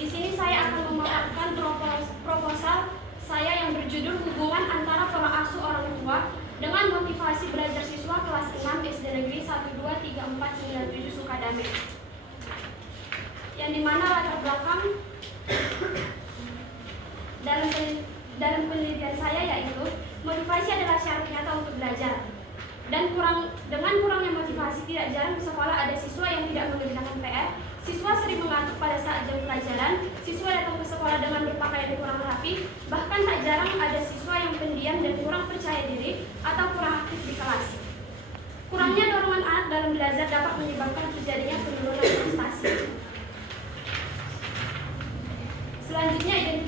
Di sini saya akan memaparkan proposal saya yang berjudul hubungan antara pola asuh orang tua dengan motivasi belajar siswa kelas 6 SD Negeri 1, 2, 3, 4, 9, 7 Sukadame. Yang dimana latar belakang dalam penelitian saya yaitu motivasi adalah syarat nyata untuk belajar. Dan dengan kurangnya motivasi, tidak jarang di sekolah ada siswa yang tidak mengerjakan PR, siswa sering mengantuk pada saat jam pelajaran, siswa datang ke sekolah dengan berpakaian kurang rapi, bahkan tak jarang ada siswa yang pendiam dan kurang percaya diri atau kurang aktif di kelas. Kurangnya dorongan anak dalam belajar dapat menyebabkan terjadinya penurunan prestasi. Selanjutnya,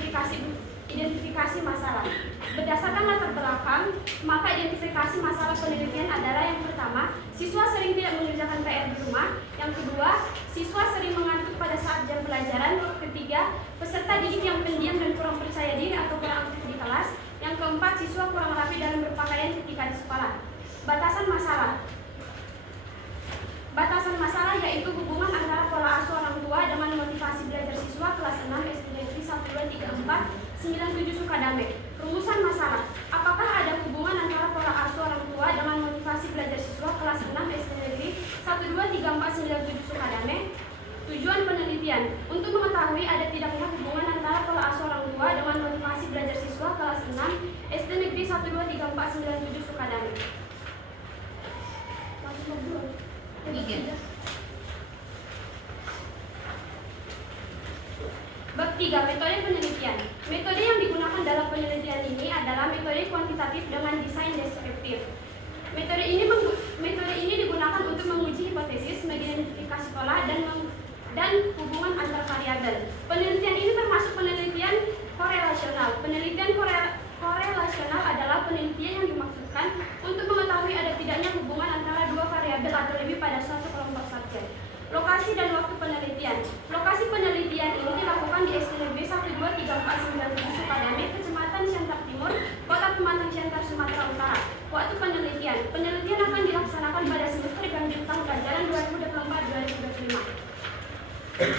identifikasi masalah. Berdasarkan latar belakang, maka identifikasi masalah penelitian adalah yang pertama, siswa sering tidak mengerjakan PR di rumah. Yang kedua, siswa sering mengantuk pada saat jam pelajaran. Ketiga, peserta didik yang pendiam dan kurang percaya diri atau kurang aktif di kelas. Yang keempat, siswa kurang rapi dalam berpakaian ketika di sekolah. Batasan masalah yaitu hubungan antara pola asuh orang tua dengan motivasi belajar siswa kelas 6 SD Negeri 1, 2, 3, 4, 9, 7 Sukadame. Rumusan masalah. Apakah ada hubungan antara pola asuh orang tua dengan motivasi belajar siswa kelas 6 SD Negeri 1, 2, 3, 4, 9, 7 Sukadame? Tujuan penelitian untuk mengetahui ada tidaknya hubungan antara pola asuh orang tua dengan motivasi belajar siswa kelas 6 SD Negeri 1, 2, 3, 4, 9, 7 Sukadame. Bab 3. Metode penelitian. Metode yang digunakan dalam penelitian ini adalah metode kuantitatif dengan desain deskriptif. Metode ini digunakan untuk menguji hipotesis, mengidentifikasi pola, dan hubungan antar variabel. Penelitian ini termasuk penelitian korelasional. Penelitian korelasional adalah penelitian yang dimaksudkan untuk mengetahui ada tidaknya hubungan antara dua variabel atau lebih pada suatu kelompok subjek. Lokasi dan waktu penelitian. Lokasi penelitian ini dilakukan di SD Negeri 1, 2, 3, 4, 9, 7 Sukadame, Kecamatan Siantar Timur, Kota Pematang Siantar, Sumatera Utara. Waktu penelitian. Penelitian akan dilaksanakan pada semester ganjil tahun ajaran 2024-2025.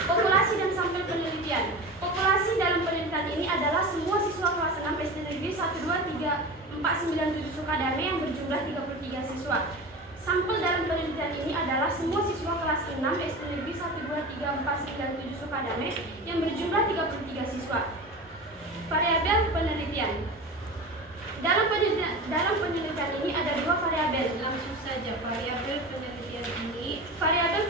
Populasi dan sampel penelitian. Populasi dalam penelitian ini adalah semua siswa kelas 6 SD Negeri 1, 2, 3, 4, 9, 7 Sukadame yang berjumlah 33 siswa. Sampel dalam penelitian ini adalah semua siswa kelas 6 SD Negeri 1, 2, 3, 4, 9, 7 Sukadame yang berjumlah 33 siswa. Variabel penelitian. Dalam penelitian ini ada dua variabel. Langsung saja, variabel penelitian ini, variabel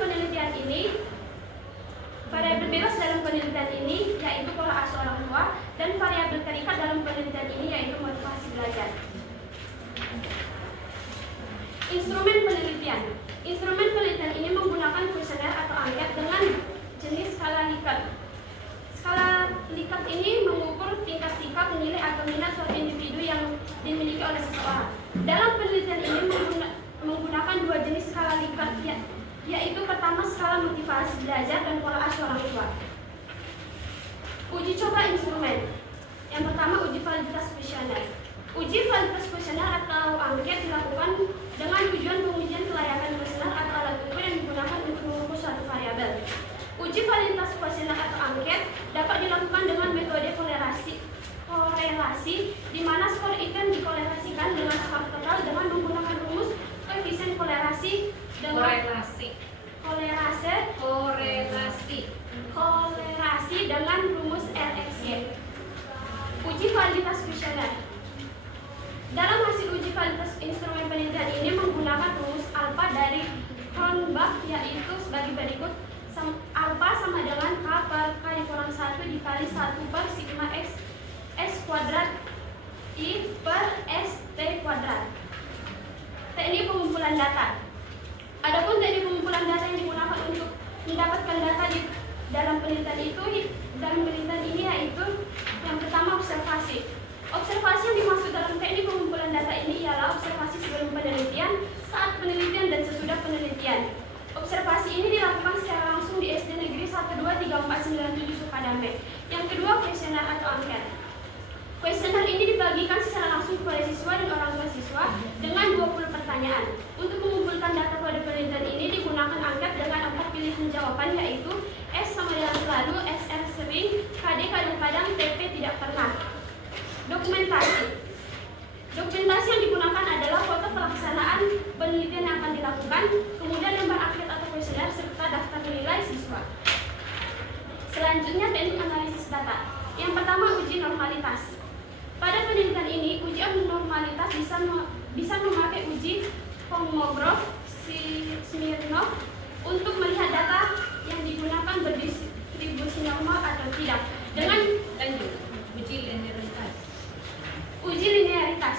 bebas dalam penelitian ini yaitu pola asuh orang tua, dan variabel terikat dalam penelitian ini yaitu motivasi belajar. Instrumen penelitian. Instrumen penelitian ini menggunakan kuesioner atau angket dengan jenis skala Likert. Skala Likert ini mengukur tingkat sikap, nilai atau minat suatu individu yang dimiliki oleh seseorang. Dalam penelitian ini menggunakan dua jenis skala Likert, yaitu pertama skala motivasi belajar dan pola asuh orang tua. Uji coba instrumen. Yang pertama, uji validitas kuesioner. Uji validitas kuesioner atau angket dilakukan dengan tujuan pengujian kelayakan kuesioner atau alat ukur yang digunakan untuk mengukur suatu variabel. Uji validitas kuesioner atau angket dapat dilakukan dengan metode korelasi, di mana skor ikan dikolerasikan dengan skor total dengan menggunakan rumus koefisien korelasi dengan rumus RXY. Uji validitas kuesioner. Dalam hasil uji validitas instrumen penelitian ini menggunakan rumus alfa dari Cronbach, yaitu sebagai berikut. Alfa sama dengan K per K kurang 1 dikali 1 per sigma X kuadrat I per S T kuadrat. Teknik pengumpulan data. Adapun teknik pengumpulan data yang digunakan untuk mendapatkan data di dalam penelitian ini yaitu yang pertama, observasi. Observasi yang dimaksud dalam teknik pengumpulan data ini ialah observasi sebelum penelitian, saat penelitian, dan sesudah penelitian. Observasi ini dilakukan secara langsung di SD Negeri 1, 2, 3, 4, 9, 7 Sukadame. Yang kedua, kuesioner atau angket. Kuesioner ini dibagikan secara langsung kepada siswa dan orang tua siswa dengan 20 pertanyaan. Untuk mengumpulkan data pada penelitian ini digunakan angket dengan 4 pilihan jawaban, yaitu S sama dengan selalu, SR sering, kadang-kadang, TP tidak pernah. Dokumentasi. Dokumentasi yang digunakan adalah foto pelaksanaan penelitian yang akan dilakukan, kemudian lembar akhir atau kuesioner, serta daftar nilai siswa. Selanjutnya, teknik analisis data. Yang pertama, uji normalitas. Pada penelitian ini, uji normalitas bisa memakai uji Kolmogorov, Smirnov untuk melihat data yang digunakan berdistribusi normal atau tidak. Dengan Lanjut. Uji linearitas. uji linearitas.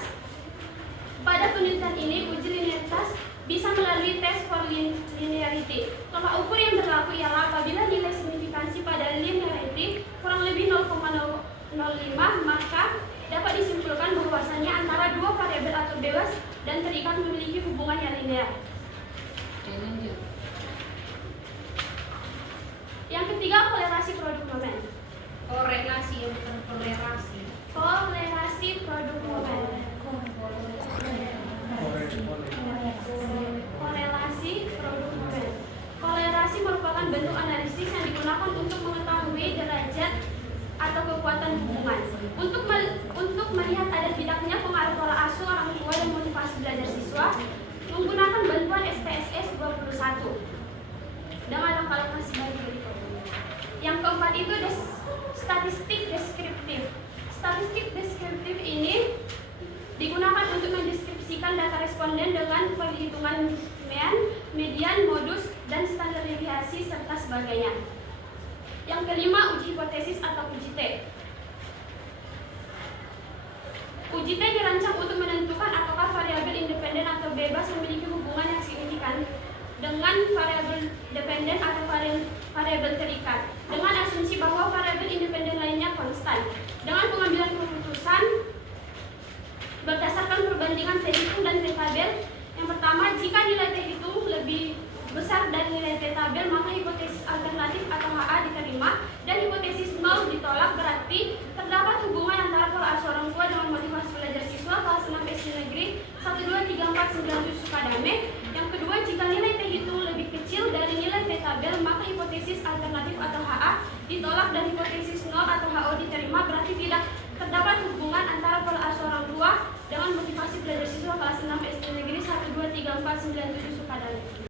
Pada penelitian ini, uji linearitas bisa melalui tes for linearity. Tolak ukur yang berlaku ialah apabila nilai signifikansi pada linearity kurang lebih 0,05, maka dapat disimpulkan bahwasannya antara dua variabel atau bebas dan terikat memiliki hubungan yang linear. Oke, lanjut. Yang ketiga, kolerasi produk momen. Korelasi ya, bukan kolerasi. Kolerasi produk momen. Korelasi produk momen. Kolerasi merupakan bentuk analisis yang digunakan untuk mengetahui derajat atau kekuatan hubungan. Untuk melihat ada tidaknya pengaruh pola asuh orang tua dan motivasi belajar siswa, menggunakan bantuan SPSS 21 dengan langkah-langkah sebagai berikut. Yang keempat itu statistik deskriptif. Statistik deskriptif ini digunakan untuk mendeskripsikan data responden dengan perhitungan mean, median, modus, dan standar deviasi serta sebagainya. Yang kelima, uji hipotesis atau uji T. Uji T dirancang untuk menentukan apakah variabel independen atau bebas memiliki hubungan yang signifikan dengan variabel dependen atau variabel terikat, dengan asumsi bahwa variabel independen lainnya konstan. Dengan pengambilan keputusan berdasarkan perbandingan T hitung dan T tabel. Yang pertama, jika nilai T hitung lebih besar dari nilai T tabel, maka hipotesis alternatif atau HA diterima dan hipotesis 0 ditolak. Berarti terdapat hubungan antara pola asuh orang tua dengan motivasi belajar siswa kelas 6 SD negeri 1, 2, 3, 4, 9, 7 Sukadame. Yang kedua, jika nilai T hitung lebih kecil dari nilai T tabel, maka hipotesis alternatif atau HA ditolak dan hipotesis 0 atau HO diterima. Berarti tidak terdapat hubungan antara pola asuh orang tua dengan motivasi belajar siswa kelas 6 SD negeri 1, 2, 3, 4, 9, 7 Sukadame.